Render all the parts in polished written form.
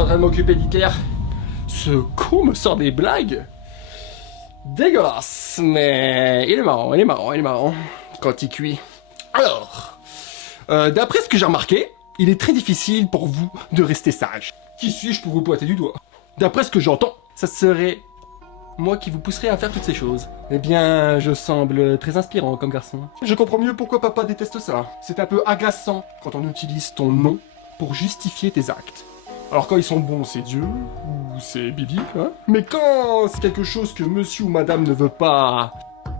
en train de m'occuper d'Hitler. Ce con me sort des blagues dégueulasse, mais il est marrant quand il cuit. Alors, d'après ce que j'ai remarqué, il est très difficile pour vous de rester sage. Qui suis-je pour vous pointer du doigt? D'après ce que j'entends, ça serait moi qui vous pousserai à faire toutes ces choses. Eh bien, je semble très inspirant comme garçon. Je comprends mieux pourquoi papa déteste ça. C'est un peu agaçant quand on utilise ton nom pour justifier tes actes. Alors quand ils sont bons, c'est Dieu, ou c'est Bibi, hein. Mais quand c'est quelque chose que monsieur ou madame ne veut pas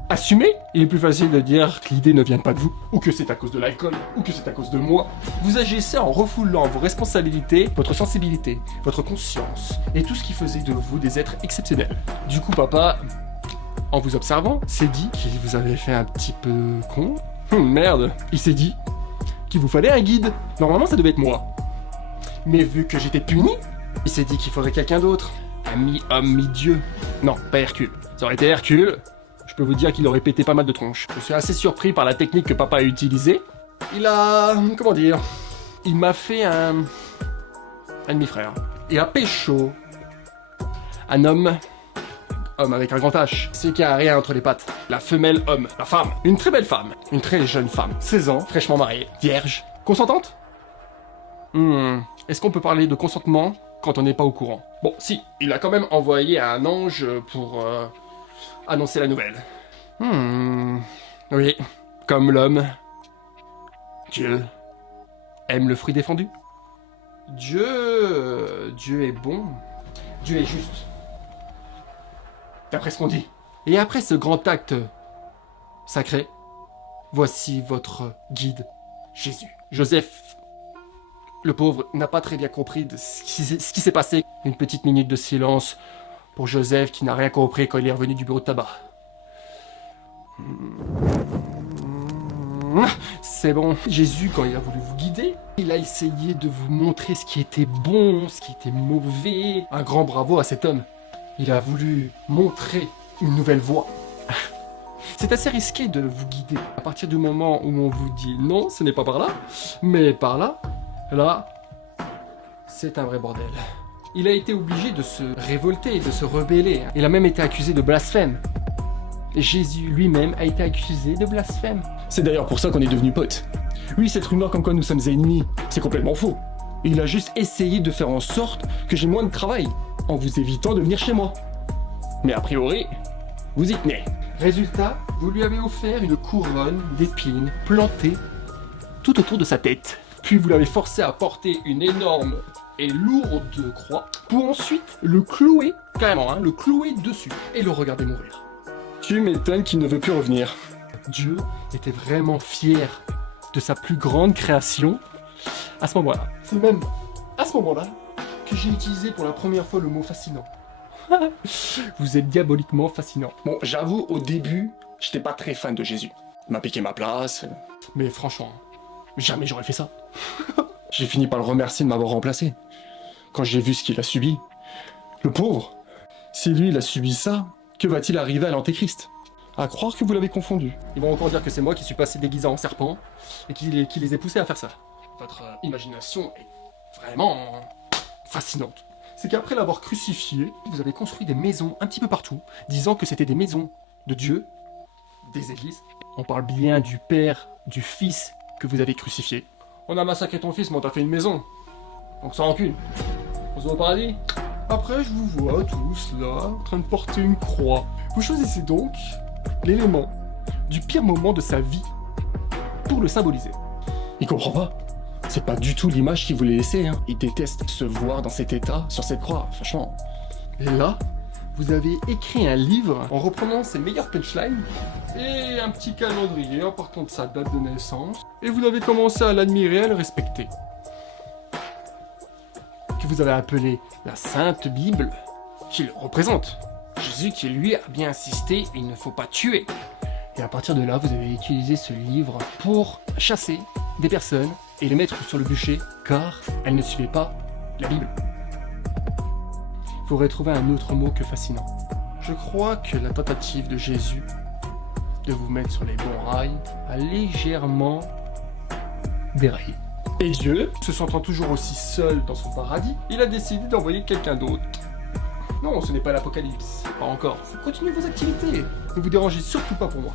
assumer, il est plus facile de dire que l'idée ne vient pas de vous, ou que c'est à cause de l'alcool, ou que c'est à cause de moi. Vous agissez en refoulant vos responsabilités, votre sensibilité, votre conscience, et tout ce qui faisait de vous des êtres exceptionnels. Du coup, papa, en vous observant, s'est dit qu'il vous avait fait un petit peu con. Merde, il s'est dit qu'il vous fallait un guide. Normalement, ça devait être moi. Mais vu que j'étais puni, il s'est dit qu'il faudrait quelqu'un d'autre. Un mi-homme, mi-dieu. Non, pas Hercule. Ça aurait été Hercule. Je peux vous dire qu'il aurait pété pas mal de tronches. Je suis assez surpris par la technique que papa a utilisée. Il a... comment dire? Il m'a fait un demi-frère. Et un pécho. Un homme... homme avec un grand H. C'est qu'il n'y a rien entre les pattes. La femelle homme. La femme. Une très belle femme. Une très jeune femme. 16 ans, fraîchement mariée. Vierge. Consentante? Est-ce qu'on peut parler de consentement quand on n'est pas au courant? Bon, si, il a quand même envoyé un ange pour annoncer la nouvelle. Oui, comme l'homme, Dieu aime le fruit défendu. Dieu est bon. Dieu est juste. D'après ce qu'on dit. Et après ce grand acte sacré, voici votre guide, Jésus. Joseph, le pauvre, n'a pas très bien compris de ce qui s'est passé. Une petite minute de silence pour Joseph qui n'a rien compris quand il est revenu du bureau de tabac. C'est bon. Jésus, quand il a voulu vous guider, il a essayé de vous montrer ce qui était bon, ce qui était mauvais. Un grand bravo à cet homme. Il a voulu montrer une nouvelle voie. C'est assez risqué de vous guider. À partir du moment où on vous dit non, ce n'est pas par là, mais par là, là, c'est un vrai bordel. Il a été obligé de se révolter, de se rebeller. Il a même été accusé de blasphème. Jésus lui-même a été accusé de blasphème. C'est d'ailleurs pour ça qu'on est devenus potes. Oui, cette rumeur comme quoi nous sommes ennemis, c'est complètement faux. Il a juste essayé de faire en sorte que j'ai moins de travail, en vous évitant de venir chez moi. Mais a priori, vous y tenez. Résultat, vous lui avez offert une couronne d'épines plantée tout autour de sa tête. Puis vous l'avez forcé à porter une énorme et lourde croix pour ensuite le clouer, carrément, le clouer dessus et le regarder mourir. Tu m'étonnes qu'il ne veut plus revenir. Dieu était vraiment fier de sa plus grande création à ce moment-là. C'est même à ce moment-là que j'ai utilisé pour la première fois le mot fascinant. Vous êtes diaboliquement fascinant. Bon, j'avoue, au début, j'étais pas très fan de Jésus. Il m'a piqué ma place. Mais franchement, jamais j'aurais fait ça. J'ai fini par le remercier de m'avoir remplacé. Quand j'ai vu ce qu'il a subi. Le pauvre. Si lui, il a subi ça, que va-t-il arriver à l'Antéchrist? À croire que vous l'avez confondu. Ils vont encore dire que c'est moi qui suis passé déguisé en serpent et qui les ai poussés à faire ça. Votre imagination est vraiment fascinante. C'est qu'après l'avoir crucifié, vous avez construit des maisons un petit peu partout, disant que c'était des maisons de Dieu, des églises. On parle bien du Père, du Fils que vous avez crucifié. On a massacré ton fils, mais on t'a fait une maison. Donc sans rancune. On se voit au paradis. Après, je vous vois tous là, en train de porter une croix. Vous choisissez donc l'élément du pire moment de sa vie pour le symboliser. Il comprend pas. C'est pas du tout l'image qu'il voulait laisser, hein. Il déteste se voir dans cet état, sur cette croix, franchement. Et là, vous avez écrit un livre en reprenant ses meilleures punchlines et un petit calendrier en partant de sa date de naissance. Et vous avez commencé à l'admirer et à le respecter. Que vous avez appelé la Sainte Bible, qui le représente. Jésus qui lui a bien insisté, il ne faut pas tuer. Et à partir de là, vous avez utilisé ce livre pour chasser des personnes et les mettre sur le bûcher, car elles ne suivaient pas la Bible. Il faudrait trouver un autre mot que fascinant. Je crois que la tentative de Jésus de vous mettre sur les bons rails a légèrement déraillé. Et Dieu, Se sentant toujours aussi seul dans son paradis, il a décidé d'envoyer quelqu'un d'autre. Non, ce n'est pas l'apocalypse. Pas encore. Continuez vos activités. Ne vous dérangez surtout pas pour moi.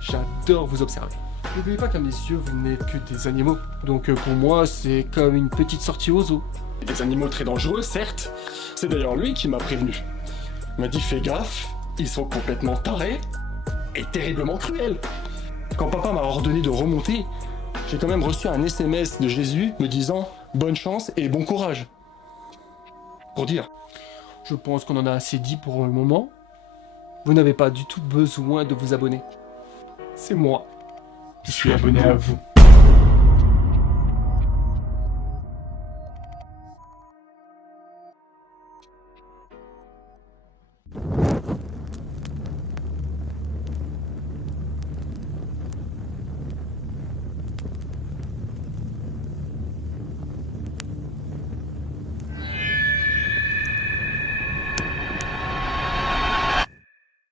J'adore vous observer. N'oubliez pas qu'à mes yeux, vous n'êtes que des animaux. Donc pour moi, c'est comme une petite sortie au zoo. des animaux très dangereux, certes. C'est d'ailleurs lui qui m'a prévenu. Il m'a dit fais gaffe, ils sont complètement tarés et terriblement cruels. Quand papa m'a ordonné de remonter, j'ai quand même reçu un SMS de Jésus me disant bonne chance et bon courage. Pour dire, Je pense qu'on en a assez dit pour le moment. Vous n'avez pas du tout besoin de vous abonner. C'est moi qui suis abonné à vous.